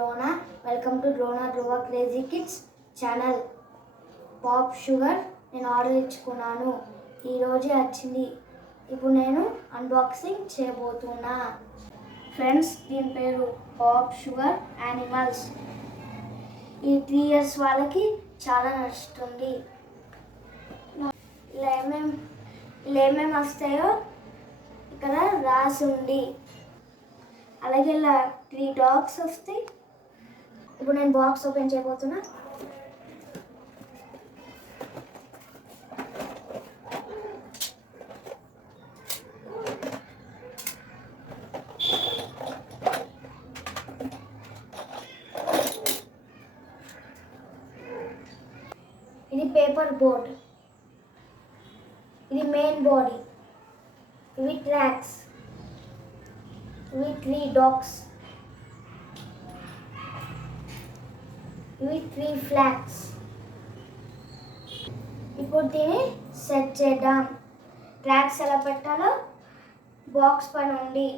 Drona. Welcome to Drona Drova Crazy Kids channel. Pop sugar నేను ఆర్డర్ ఇచ్చుకున్నాను, ఈరోజే వచ్చింది. ఇప్పుడు నేను అన్బాక్సింగ్ చేయబోతున్నా. ఫ్రెండ్స్, దీని పేరు పాప్ షుగర్ యానిమల్స్. ఈ 3 years వాళ్ళకి చాలా నచ్చుతుంది. ఇలా ఏమేమి వస్తాయో ఇక్కడ రాసి ఉంది. అలాగే ఇలా 3 dogs వస్తాయి. ఇప్పుడు నేను బాక్స్ ఓపెన్ చేయబోతున్నా. ఇది పేపర్ బోర్డ్, ఇది మెయిన్ బాడీ, ఇవి ట్రాక్స్, ఇవి 3 dogs, ఇవి 3 flags. ఇప్పుడు దీన్ని సెట్ చేద్దాం. ట్రాక్స్ ఎలా పెట్టాలో బాక్స్ పైన ఉంది.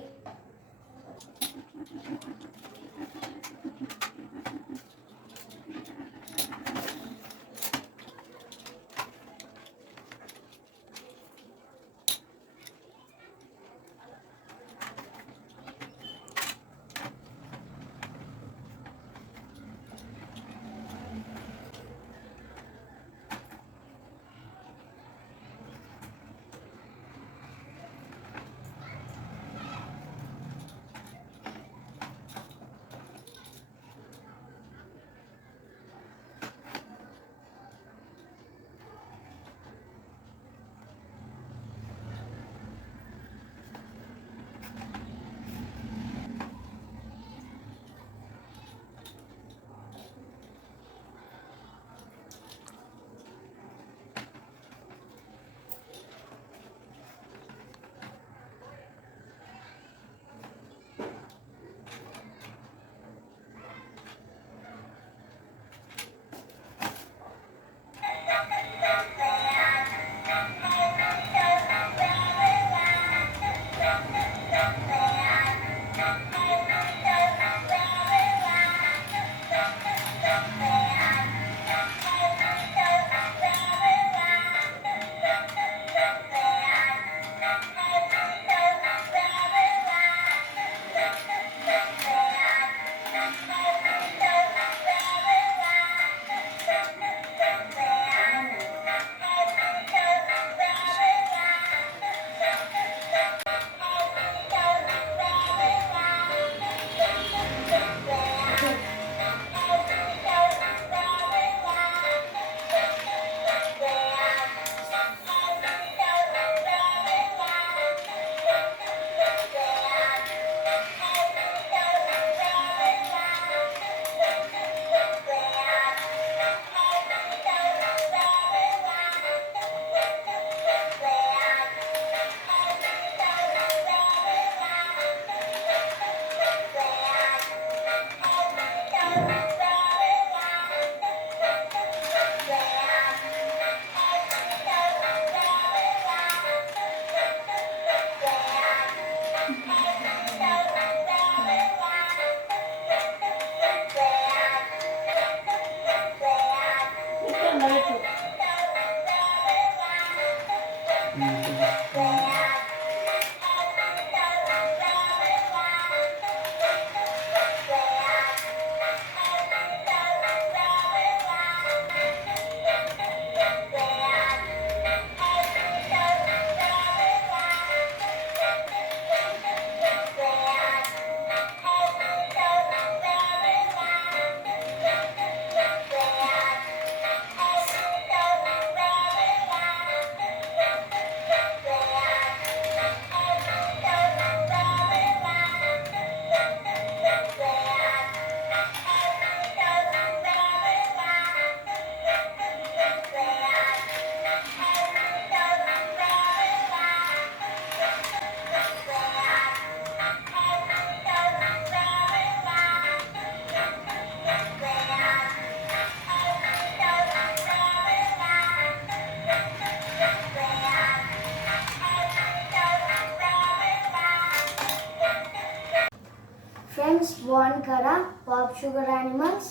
ఫ్రెండ్స్ బాగుంది కదా పాప్ షుగర్ యానిమల్స్.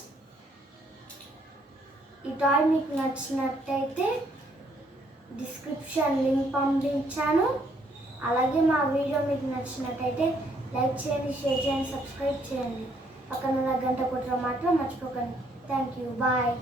ఈ టాయ్ మీకు నచ్చినట్టయితే డిస్క్రిప్షన్ లింక్ పంపించాను. అలాగే మా వీడియో మీకు నచ్చినట్టయితే లైక్ చేయండి, షేర్ చేయండి, సబ్స్క్రైబ్ చేయండి. పక్కన ఉన్న గంట కొట్టడం మాత్రం మర్చిపోకండి. Thank you, bye.